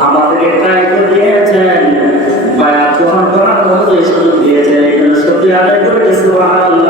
আমাদের দায়িত্ব দিয়েছেন। বায়াত দিয়েছেন। এখানে সত্যি আদায় করে সুবহানাল্লাহ।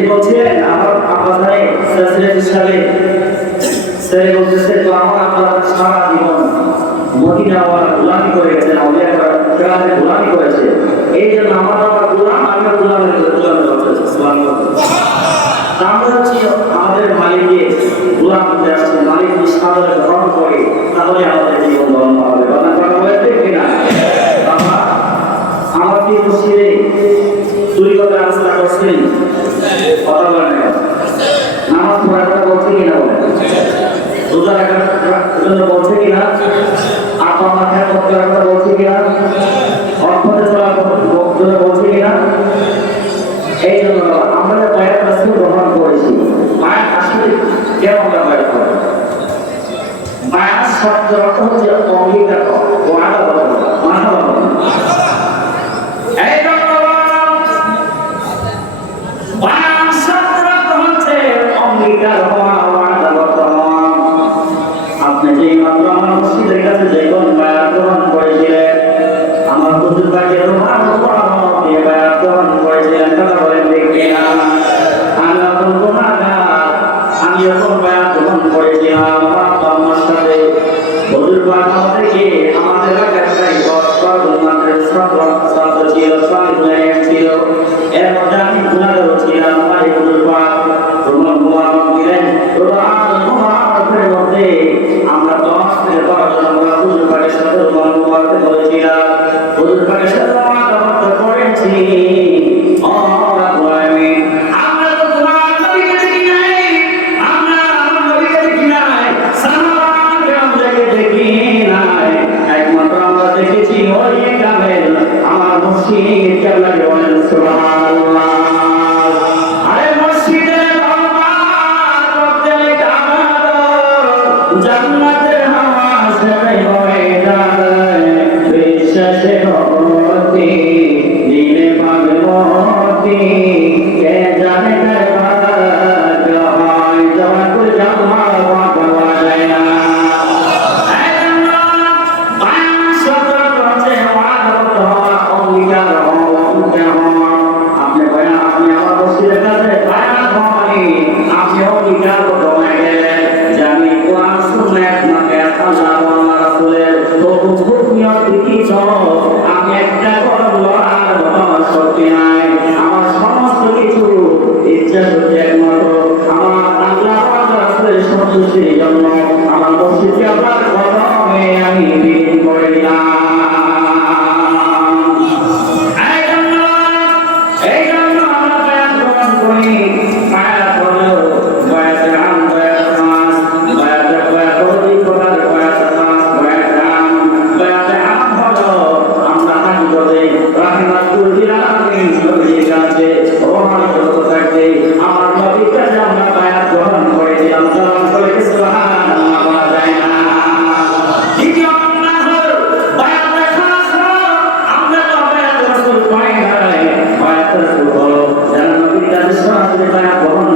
তিনি বলছিলেন, আমার আব্বা ভাই হিসাবে স্যারে বলতেছে তো আমার আব্বা সারা জীবন মদিনাওয়ার গোলামি করে গেছেন আউলিয়া গ্রামের গোলামি করেছে। এই জন্য আমার বাবা গোলাম, আমি গোলামের গোলামি করতেছে আমরা হচ্ছি আমাদের মালিককে গোলাম হতে আসছে, মালিক নিষ্পাদনে গ্রহণ করে, তাহলে আমাদের জীবন গ্রহণ হবে। কথা বলা হয়েছে কিনা? আমার কি খুশি চুরি করার আলোচনা করছি কথা বলেন নামাজ পড়ার কথা বলছে কিনা বলে রোজা রাখার জন্য বলছে কিনা? আপা মাথায় করতে রাখার বলছে কিনা? অর্থতে চলার জন্য বলছে কিনা? এই জন্য আমরা বাইরে কাছে গ্রহণ করেছি মায়ের আসলে কেন আমরা বাইরে করব মায়ের শব্দ অর্থ হচ্ছে অঙ্গীকার করা মাথা মাথা তোমরা কেন গ্রহণ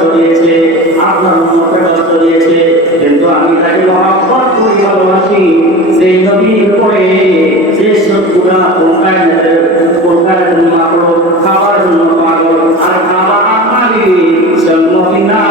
চলিয়েছে, আপনার উন্মতের কাজ চলিয়েছে, কিন্তু আমি তাকে মহাপ্পত করি ভালোবাসি। সেই নবীর পরে যে সবগুলা কোনটায় কোনটায় তুমি মাগল খাবার জন্য পাগল। আর খাবার আপনারই সে না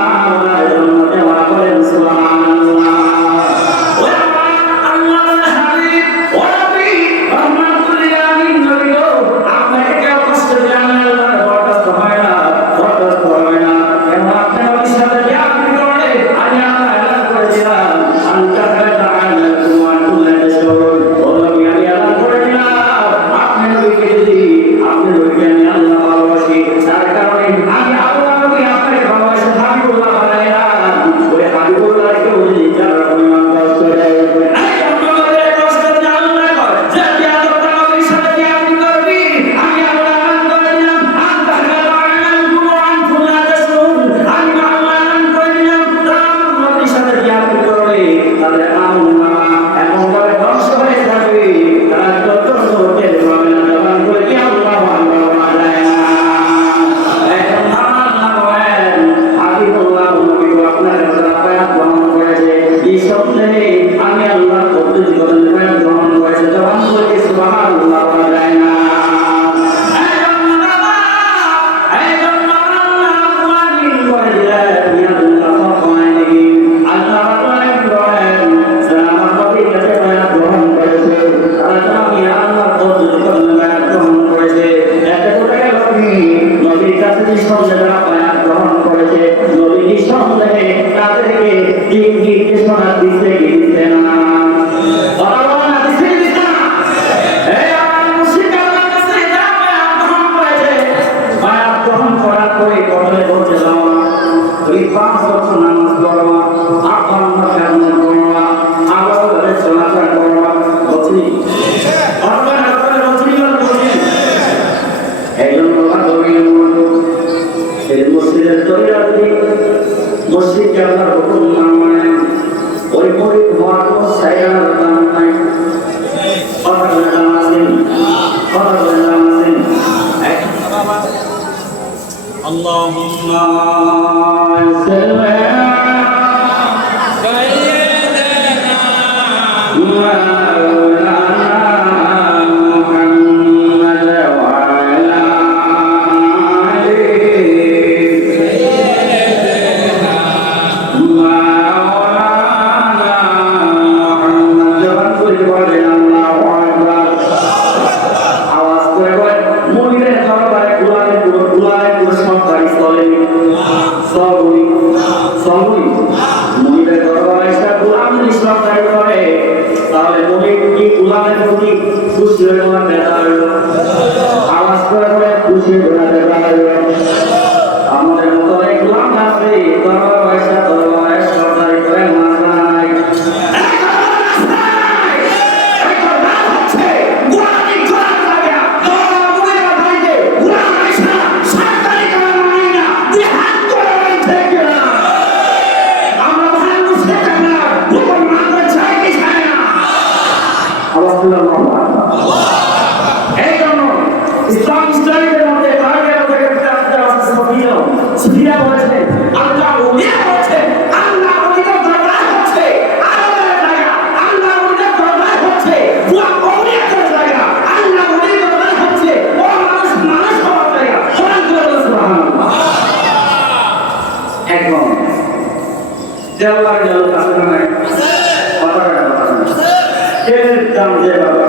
Şehir tam zeyma.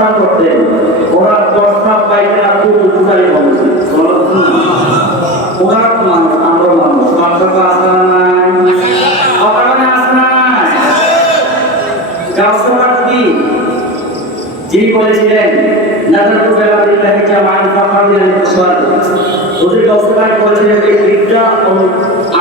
প্রস্তাব করতেন ওনার প্রস্তাব পাইতে আপনি উপকারী মানুষ ওনার মানুষ, আমরা মানুষ। পার্থক্য যিনি বলেছিলেন নাজার জামাই বলেছিলেন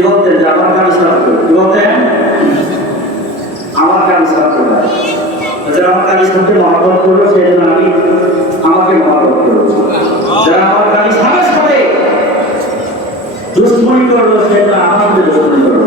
কি হতে আমার কাজ সাফ কি হতে আমার কাজ সাফ করে। যারা আমার কাজ সাফকে মহাপত করল সেই জন্য আমি আমাকে মহাপত করব যারা আমার কাজ সাহস করে দুশ্মনী করল জন্য আমাকে দুশ্মনী করল